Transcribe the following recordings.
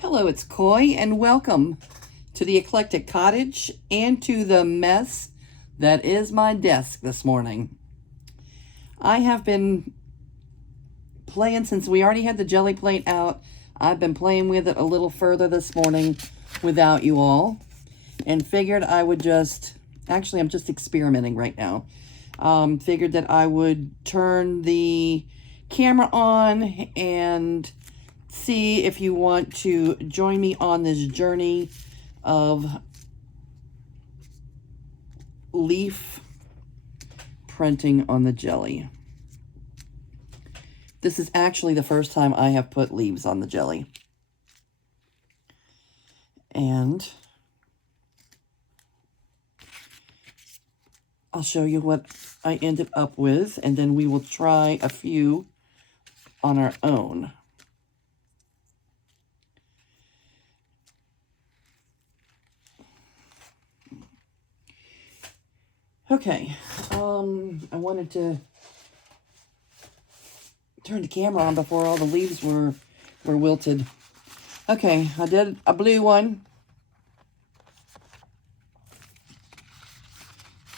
Hello, it's Coy, and welcome to the Eclectic Cottage and to the mess that is my desk this morning. I have been playing since we already had the Gelli Plate out. I've been playing with it a little further this morning without you all, and figured I would actually I'm just experimenting right now. Figured that I would turn the camera on and see if you want to join me on this journey of leaf printing on the Gelli. This is actually the first time I have put leaves on the Gelli. And I'll show you what I ended up with, and then we will try a few on our own. Okay, I wanted to turn the camera on before all the leaves were wilted. Okay, I did a blue one.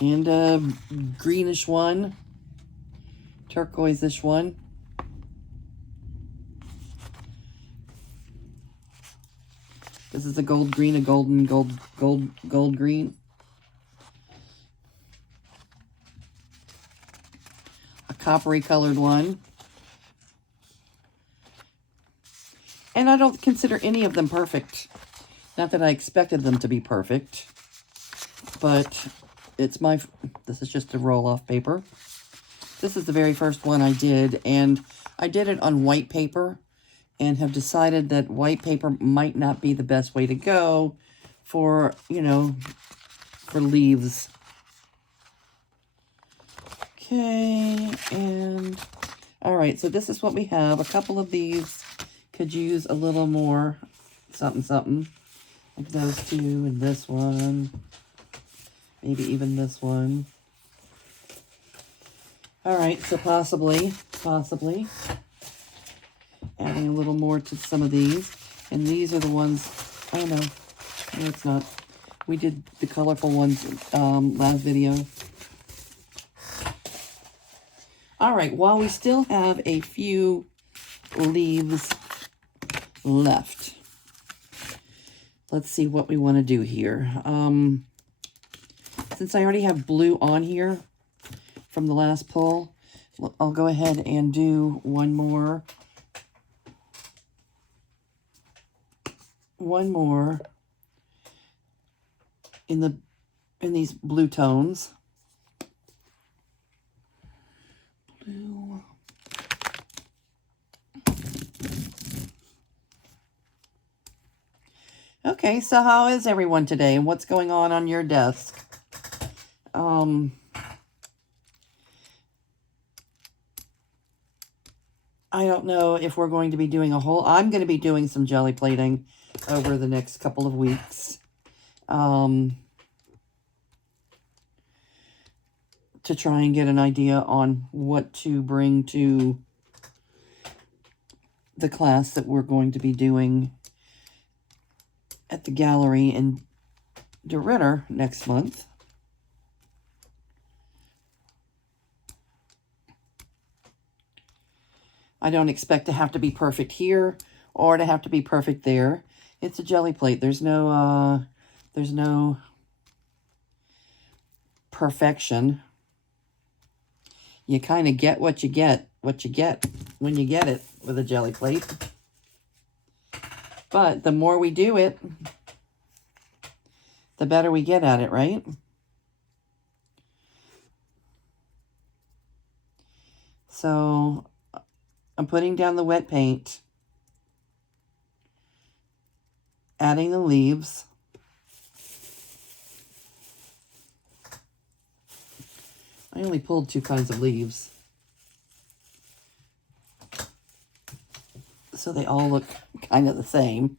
And a greenish one. Turquoise-ish one. This is a gold green, a golden gold green. A coppery colored one. And I don't consider any of them perfect. Not that I expected them to be perfect, but this is just a roll-off paper. This is the very first one I did, and I did it on white paper and have decided that white paper might not be the best way to go for, for leaves. Okay, and all right, so this is what we have. A couple of these could use a little more something, like those two and this one. Maybe even this one. All right, so possibly adding a little more to some of these. And these are the ones, oh no, it's not. We did the colorful ones last video. All right, while we still have a few leaves left, let's see what we want to do here. Since I already have blue on here from the last pull, I'll go ahead and do one more in these blue tones. Blue. Okay, so how is everyone today, and what's going on your desk? I don't know if we're going to be doing I'm going to be doing some Gelli plating over the next couple of weeks. To try and get an idea on what to bring to the class that we're going to be doing at the gallery in DeRitter next month. I don't expect to have to be perfect here or to have to be perfect there. It's a Gelli plate. There's no perfection. You kind of get what you get when you get it with a Gelli plate. But the more we do it, the better we get at it, right? So I'm putting down the wet paint, adding the leaves. I only pulled 2 kinds of leaves, so they all look kind of the same,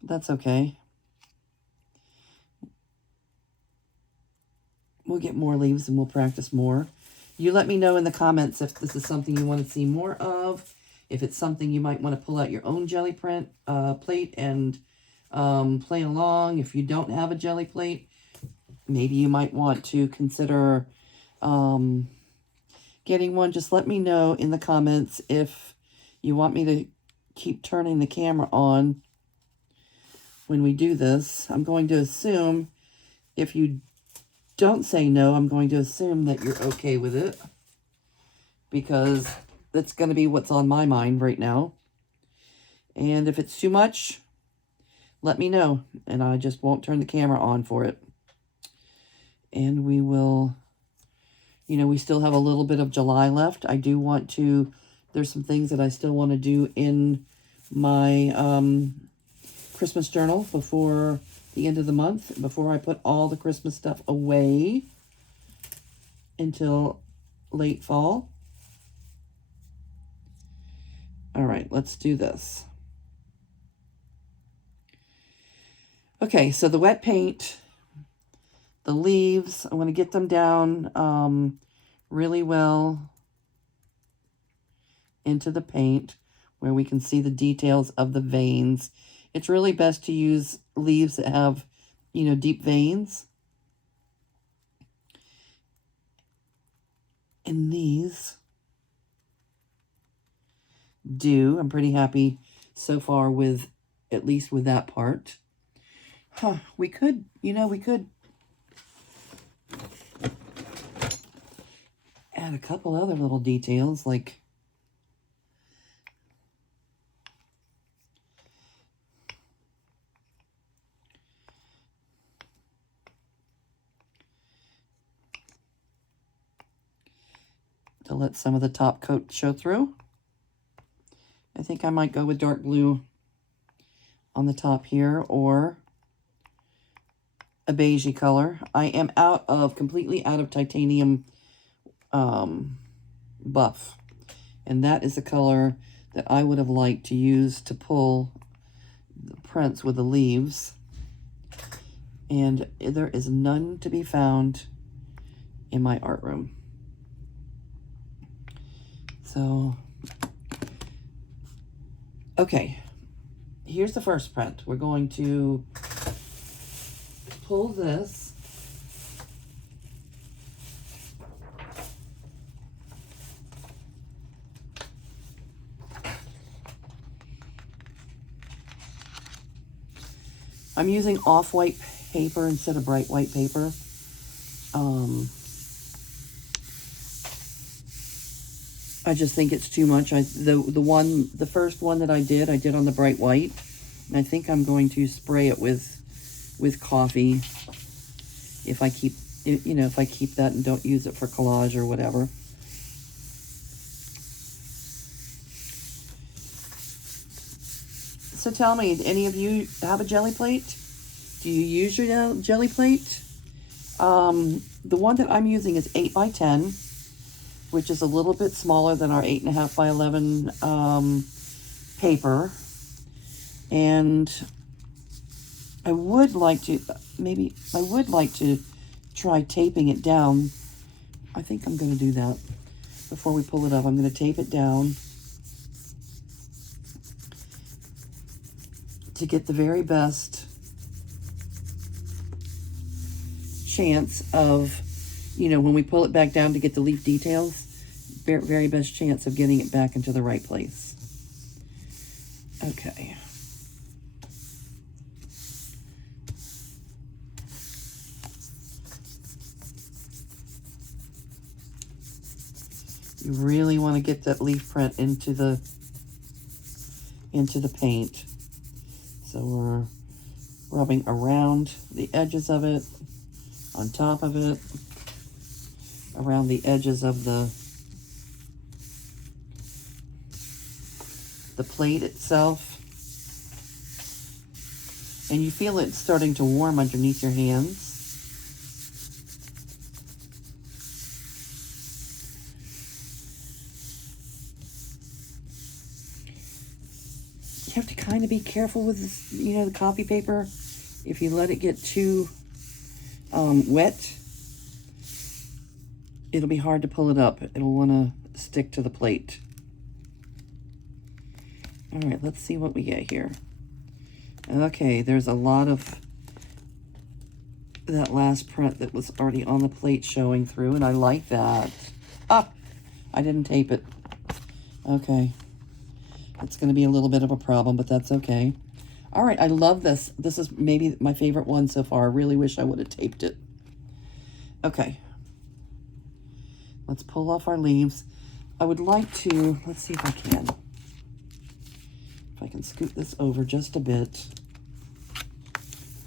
but that's okay. We'll get more leaves and we'll practice more. You let me know in the comments if this is something you want to see more of, If it's something you might want to pull out your own Gelli plate and play along. If you don't have a Gelli plate, maybe you might want to consider getting one. Just let me know in the comments if you want me to keep turning the camera on when we do this. I'm going to assume, if you don't say no, I'm going to assume that you're okay with it, because that's going to be what's on my mind right now. And if it's too much, let me know, and I just won't turn the camera on for it. And we will, you know, we still have a little bit of July left. I do want to, there's some things that I still want to do in my Christmas journal before the end of the month, before I put all the Christmas stuff away until late fall. All right, let's do this. Okay, so the wet paint, the leaves, I want to get them down really well into the paint where we can see the details of the veins. It's really best to use leaves that have, you know, deep veins. And these do. I'm pretty happy so far with, at least with that part. Huh, we could, you know, we could add a couple other little details, like to let some of the top coat show through. I think I might go with dark blue on the top here, or a beigey color. I am completely out of titanium buff, and that is the color that I would have liked to use to pull the prints with the leaves, and there is none to be found in my art room. So, okay, here's the first print. We're going to pull this. I'm using off-white paper instead of bright white paper. I just think it's too much. The first one that I did on the bright white. And I think I'm going to spray it with coffee if I keep, you know, if I keep that and don't use it for collage or whatever. So tell me, any of you have a Gelli plate? Do you use your Gelli plate? The one that I'm using is 8 by 10, which is a little bit smaller than our 8.5 by 11 paper. And I would like to, try taping it down. I think I'm going to do that before we pull it up. I'm going to tape it down to get the very best chance of, you know, when we pull it back down to get the leaf details, very best chance of getting it back into the right place. Okay. You really want to get that leaf print into the paint. So we're rubbing around the edges of it, on top of it, around the edges of the plate itself. And you feel it starting to warm underneath your hands. You have to kind of be careful with this, you know, the copy paper. If you let it get too wet, it'll be hard to pull it up. It'll want to stick to the plate. All right, let's see what we get here. Okay, there's a lot of that last print that was already on the plate showing through, and I like that. Ah, I didn't tape it. Okay. It's going to be a little bit of a problem, but that's okay. All right, I love this. This is maybe my favorite one so far. I really wish I would have taped it. Okay. Let's pull off our leaves. I would like to, let's see if I can. If I can scoot this over just a bit.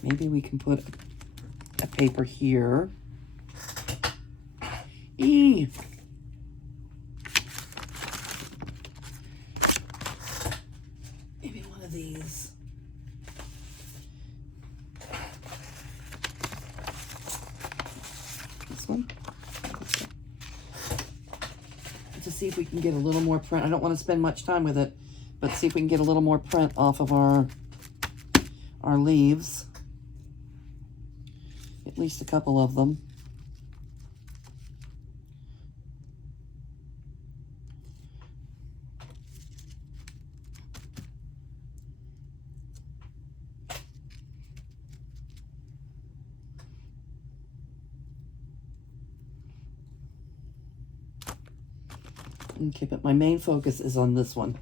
Maybe we can put a paper here. Eee! Maybe one of these. This one. To see if we can get a little more print. I don't want to spend much time with it, but see if we can get a little more print off of our leaves. At least a couple of them. Okay, but my main focus is on this one.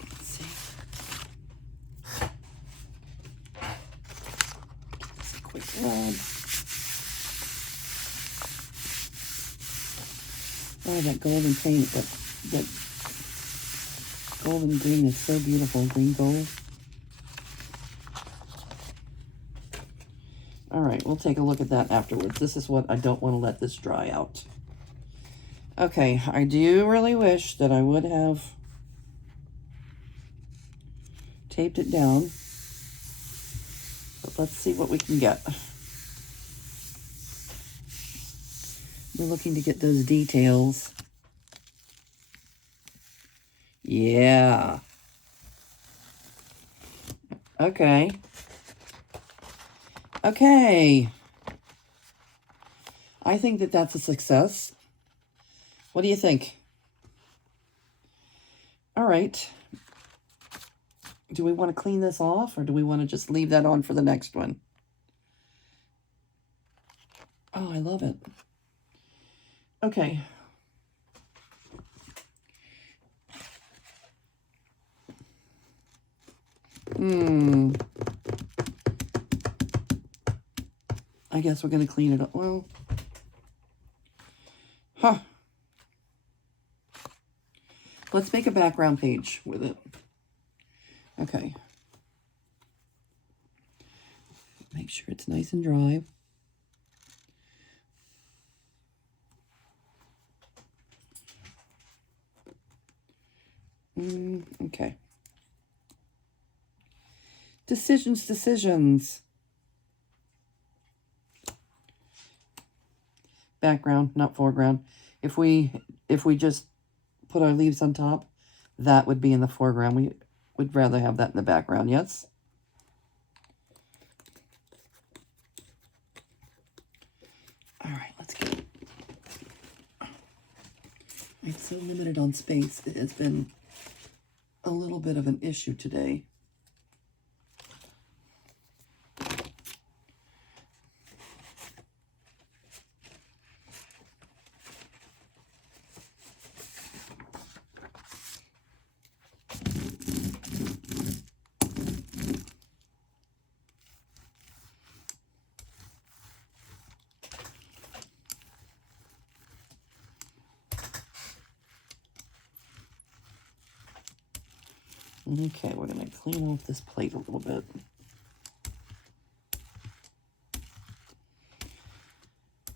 Let's see. Give this a quick rub. Oh, that golden paint, that golden green is so beautiful. Green gold. All right, we'll take a look at that afterwards. This is what I don't want to let this dry out. Okay, I do really wish that I would have taped it down. But let's see what we can get. We're looking to get those details. Yeah. Okay. Okay. I think that that's a success. What do you think? All right. Do we want to clean this off, or do we want to just leave that on for the next one? Oh, I love it. Okay. I guess we're going to clean it up. Well, let's make a background page with it. Okay. Make sure it's nice and dry. Okay. Decisions. Background, not foreground. If we just put our leaves on top, that would be in the foreground. We would rather have that in the background, yes? All right, let's get it. I'm so limited on space. It has been a little bit of an issue today. Okay, we're going to clean off this plate a little bit.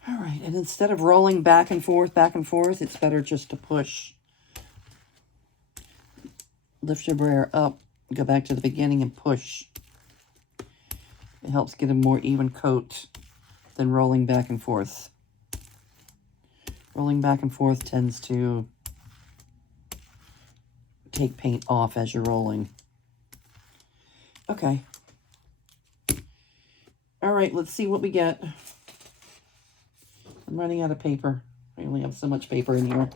All right, and instead of rolling back and forth, it's better just to push. Lift your brayer up, go back to the beginning and push. It helps get a more even coat than rolling back and forth. Rolling back and forth tends to take paint off as you're rolling. Okay. All right, let's see what we get. I'm running out of paper. I only have so much paper in here.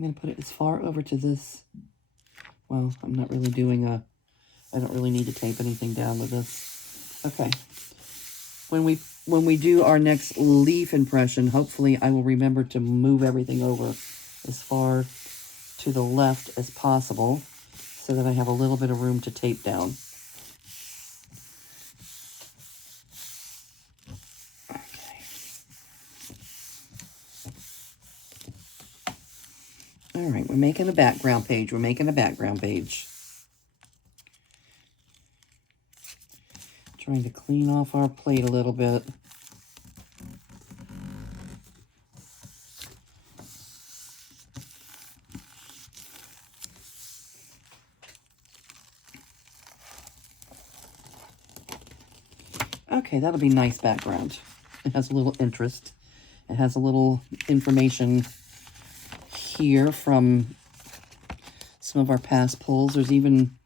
I'm going to put it as far over to this. Well, I'm not really doing I don't really need to tape anything down with this. Okay. When we do our next leaf impression, hopefully I will remember to move everything over as far to the left as possible so that I have a little bit of room to tape down. Okay. All right, we're making a background page. We're making a background page. Trying to clean off our plate a little bit. Okay, that'll be nice background. It has a little interest. It has a little information here from some of our past pulls. There's even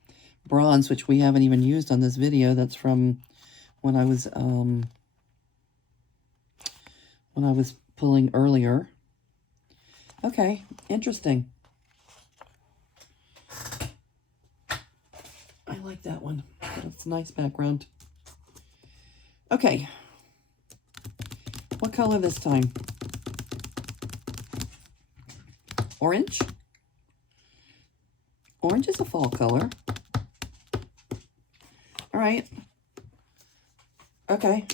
bronze, which we haven't even used on this video. That's from when I was pulling earlier. Okay, interesting. I like that one. That's a nice background. Okay. What color this time? Orange? Orange is a fall color. All right. Okay.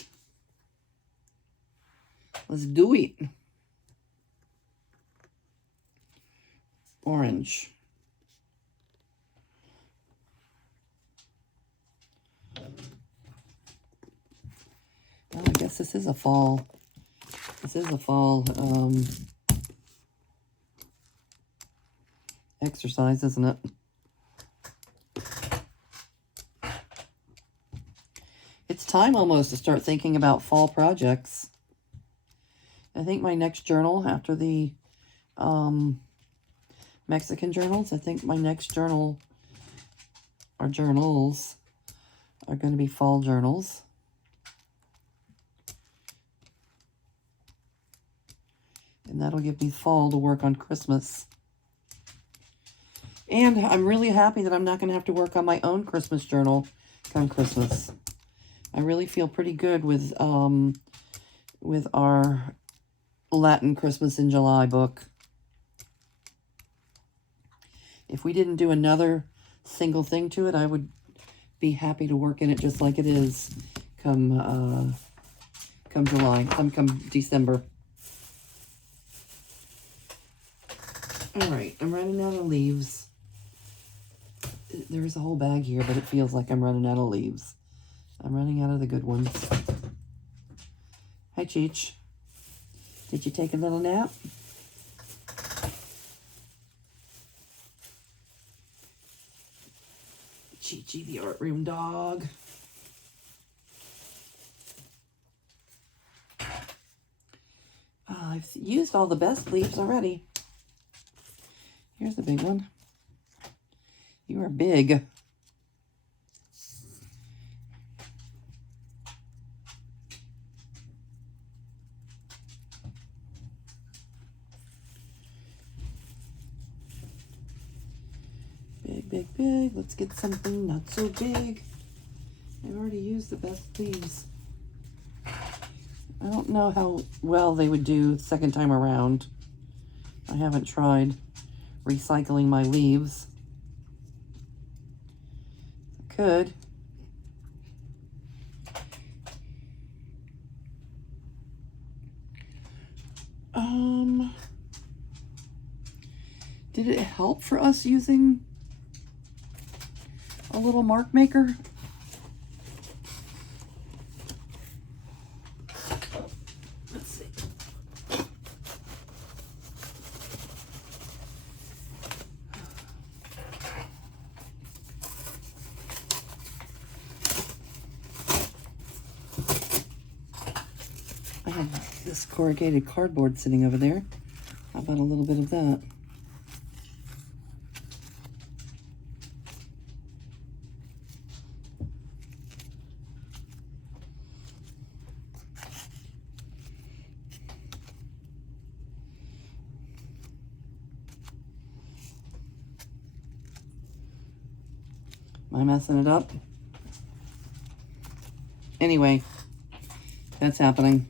Let's do it. Orange. Well, I guess this is a fall. This is a fall exercise, isn't it? It's time almost to start thinking about fall projects. I think my next journal after the Mexican journals, I think my next journal or journals are going to be fall journals. And that'll give me fall to work on Christmas. And I'm really happy that I'm not going to have to work on my own Christmas journal come Christmas. I really feel pretty good with our Latin Christmas in July book. If we didn't do another single thing to it, I would be happy to work in it just like it is come July, come December. All right, I'm running out of leaves. There is a whole bag here, but it feels like I'm running out of leaves. I'm running out of the good ones. Hi, Cheech. Did you take a little nap? Chi-Chi, the art room dog. I've used all the best leaves already. Here's the big one. You are big. Big, big, big. Let's get something not so big. I've already used the best leaves. I don't know how well they would do the second time around. I haven't tried recycling my leaves. I could. Did it help for us using a little mark maker? Let's see. I have this corrugated cardboard sitting over there. How about a little bit of that? Am I messing it up? Anyway, that's happening.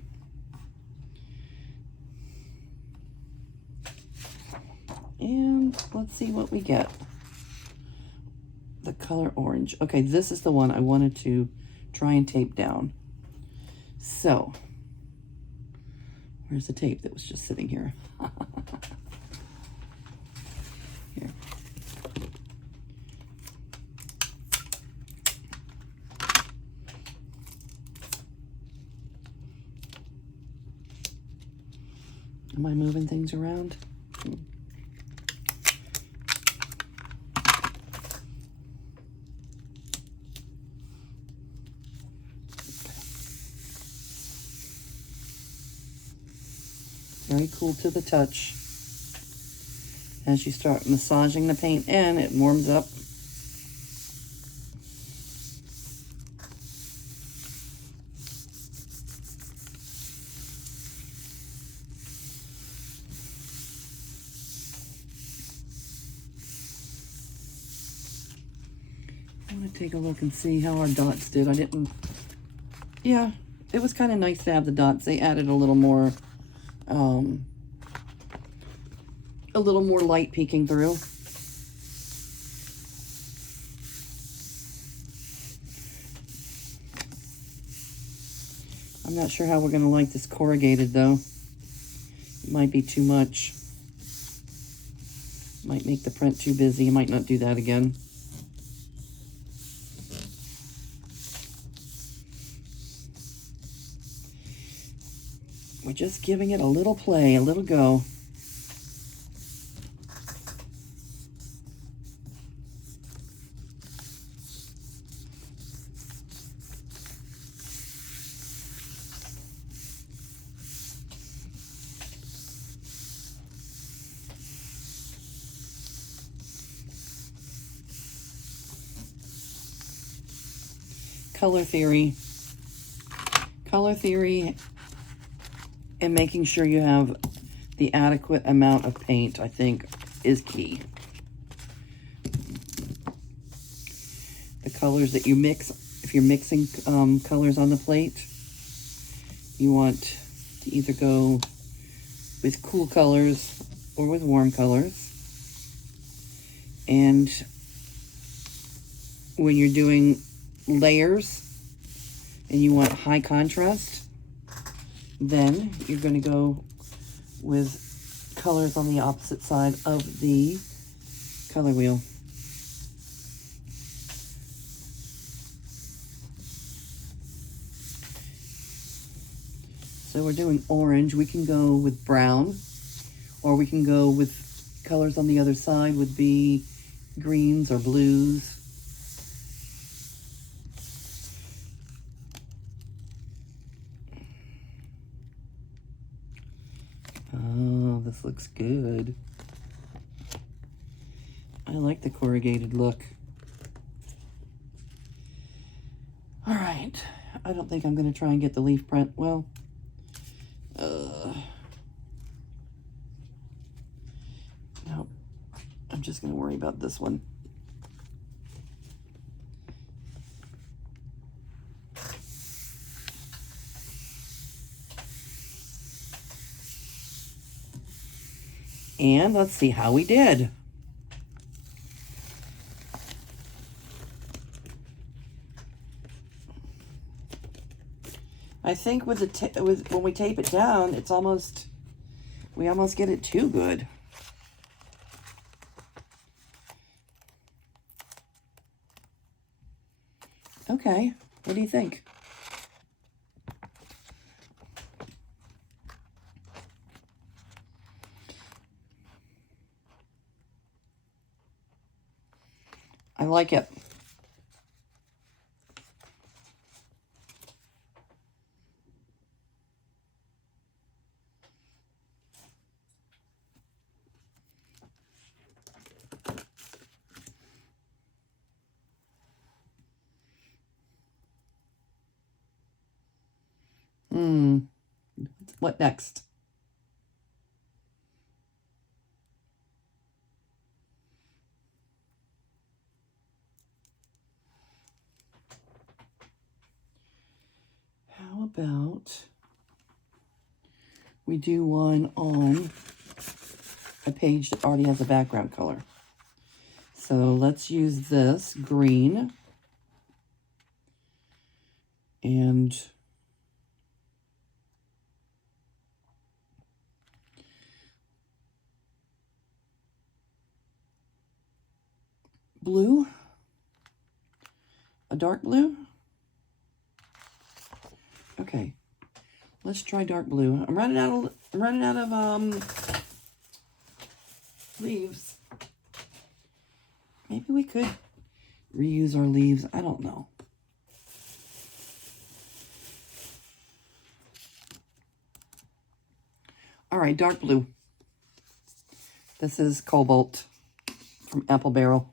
And let's see what we get. The color orange. Okay, this is the one I wanted to try and tape down. So, where's the tape that was just sitting here? Here. Am I moving things around? Very cool to the touch. As you start massaging the paint in, it warms up. I want to take a look and see how our dots did. I didn't... Yeah, it was kind of nice to have the dots. They added a little more light peeking through. I'm not sure how we're going to like this corrugated though. It might be too much. Might make the print too busy. I might not do that again. We're just giving it a little play, a little go. Color theory. Color theory and making sure you have the adequate amount of paint, I think, is key. The colors that you mix, if you're mixing colors on the plate, you want to either go with cool colors or with warm colors. And when you're doing layers and you want high contrast, then you're going to go with colors on the opposite side of the color wheel. So we're doing orange. We can go with brown, or we can go with colors on the other side would be greens or blues. Oh, this looks good. I like the corrugated look. All right. I don't think I'm going to try and get the leaf print. Well, no. I'm just going to worry about this one. And let's see how we did. I think with the when we tape it down, it's almost, we almost get it too good. Okay, what do you think? I like it. What next? about we do one on a page that already has a background color? So let's use this green and blue, a dark blue. Okay, let's try dark blue. I'm running out of leaves. Maybe we could reuse our leaves. I don't know. All right, dark blue. This is Cobalt from Apple Barrel.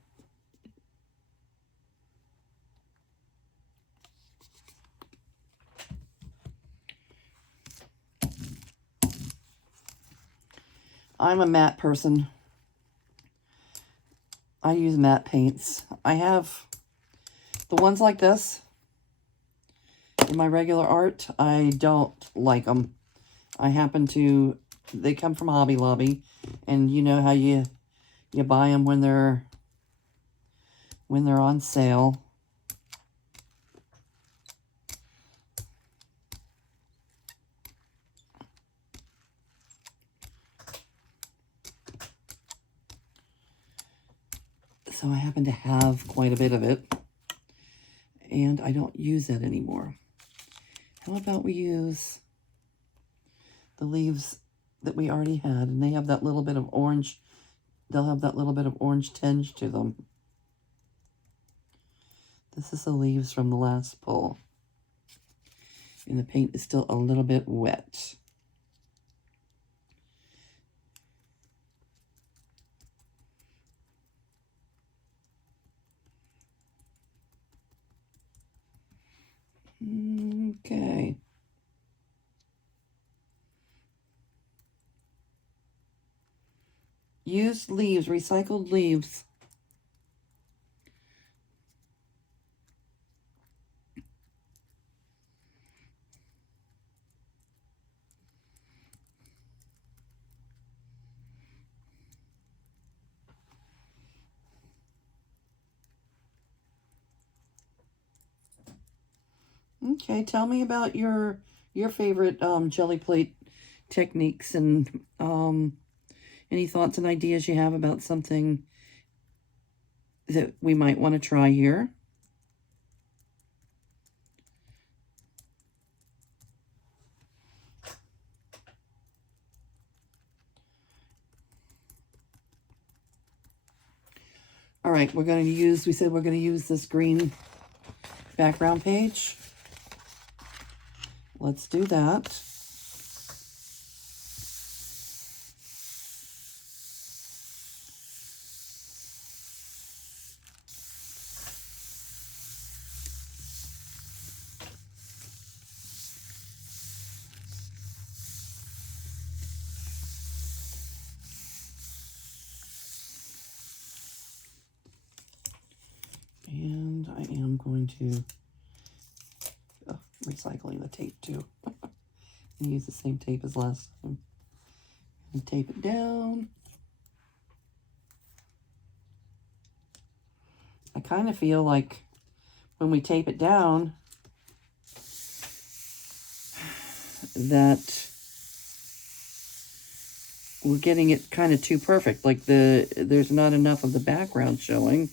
I'm a matte person. I use matte paints. I have the ones like this in my regular art. I don't like them. I happen to, they come from Hobby Lobby, and you know how you buy them when they're on sale. So I happen to have quite a bit of it, and I don't use it anymore. How about we use the leaves that we already had, and they have that little bit of orange. They'll have that little bit of orange tinge to them. This is the leaves from the last pull, and the paint is still a little bit wet. Okay. Used leaves, recycled leaves. Okay, tell me about your favorite Gelli Plate techniques, and any thoughts and ideas you have about something that we might want to try here. All right, we said we're going to use this green background page. Let's do that. And I am going to, recycling the tape too. Use the same tape as last time. And tape it down. I kind of feel like when we tape it down, that we're getting it kind of too perfect. Like there's not enough of the background showing,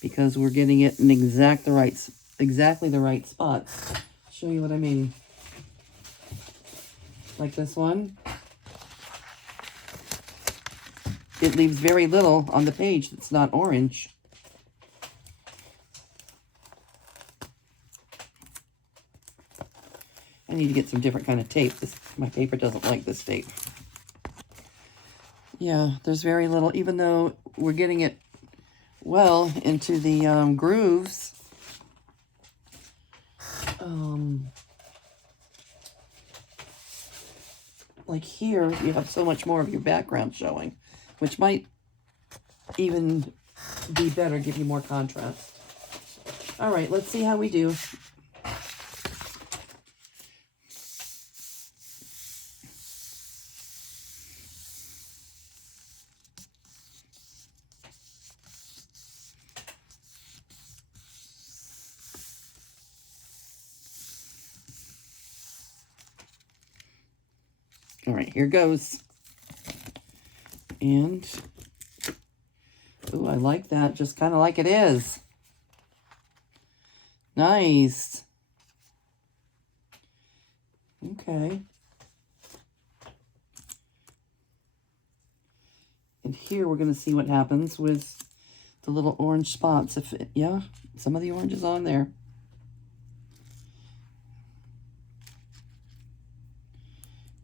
because we're getting it in exactly the right spots. Show you what I mean. Like this one. It leaves very little on the page that's not orange. I need to get some different kind of tape. My paper doesn't like this tape. Yeah, there's very little, even though we're getting it well into the grooves. Like here, you have so much more of your background showing, which might even be better, give you more contrast. All right, let's see how we do. All right, here goes. And, ooh, I like that. Just kind of like it is. Nice. Okay. And here we're going to see what happens with the little orange spots. If it, yeah, some of the orange is on there.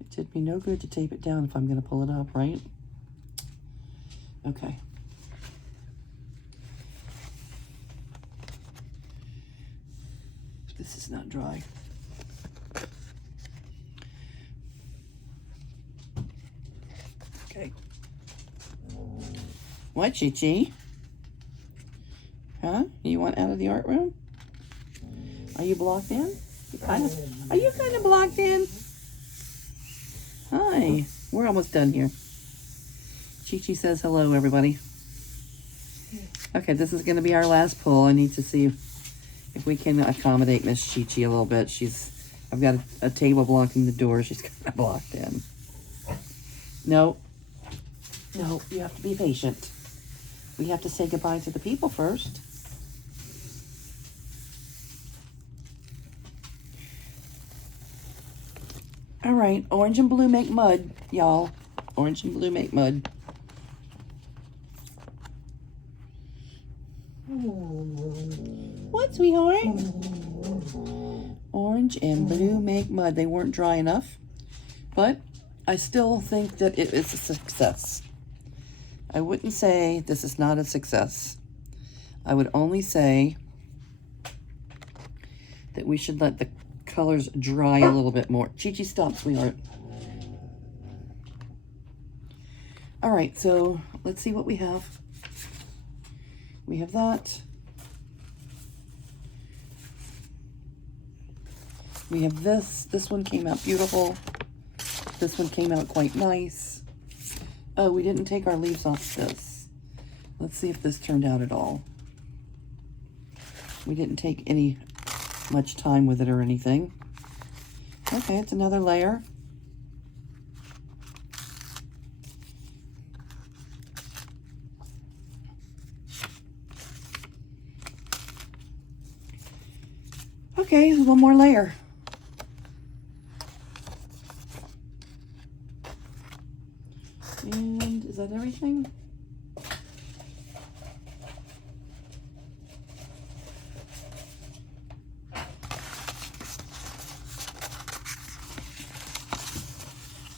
It did me no good to tape it down if I'm going to pull it up, right? Okay. This is not dry. Okay. What, Chi-Chi? Huh? You want out of the art room? Are you blocked in? Are you kind of blocked in? Hi. We're almost done here. Chi-Chi says hello, everybody. Okay, this is going to be our last pull. I need to see if we can accommodate Miss Chi-Chi a little bit. I've got a table blocking the door. She's kind of blocked in. No, you have to be patient. We have to say goodbye to the people first. All right, orange and blue make mud, y'all. Orange and blue make mud. What, sweetheart? Orange and blue make mud. They weren't dry enough, but I still think that it is a success. I wouldn't say this is not a success. I would only say that we should let the colors dry a little bit more. Chi-Chi, stop, sweetheart. All right, so let's see what we have. We have that. We have this. This one came out beautiful. This one came out quite nice. Oh, we didn't take our leaves off this. Let's see if this turned out at all. We didn't take much time with it or anything. Okay, it's another layer. Okay, one more layer. And is that everything?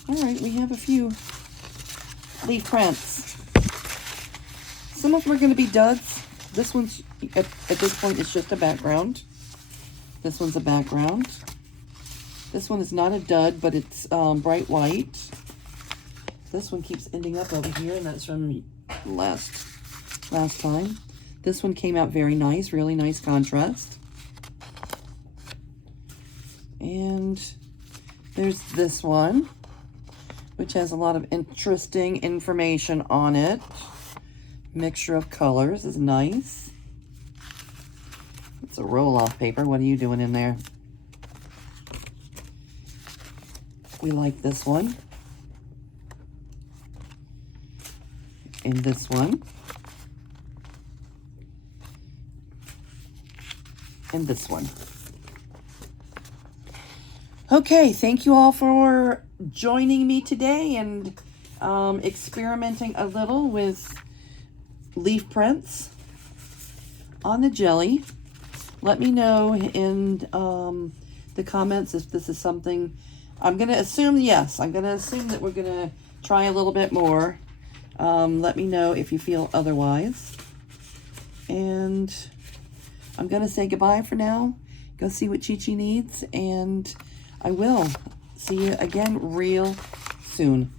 All right, we have a few leaf prints. Some of them are going to be duds. This one's, at this point, it's just a background. This one's a background. This one is not a dud, but it's bright white. This one keeps ending up over here, and that's from last time. This one came out very nice, really nice contrast. And there's this one, which has a lot of interesting information on it. Mixture of colors is nice. It's a roll-off paper. What are you doing in there? We like this one. And this one. And this one. Okay, thank you all for joining me today and experimenting a little with leaf prints on the jelly. Let me know in the comments if this is something. I'm going to assume yes. I'm going to assume that we're going to try a little bit more. Let me know if you feel otherwise. And I'm going to say goodbye for now. Go see what Chi-Chi needs. And I will see you again real soon.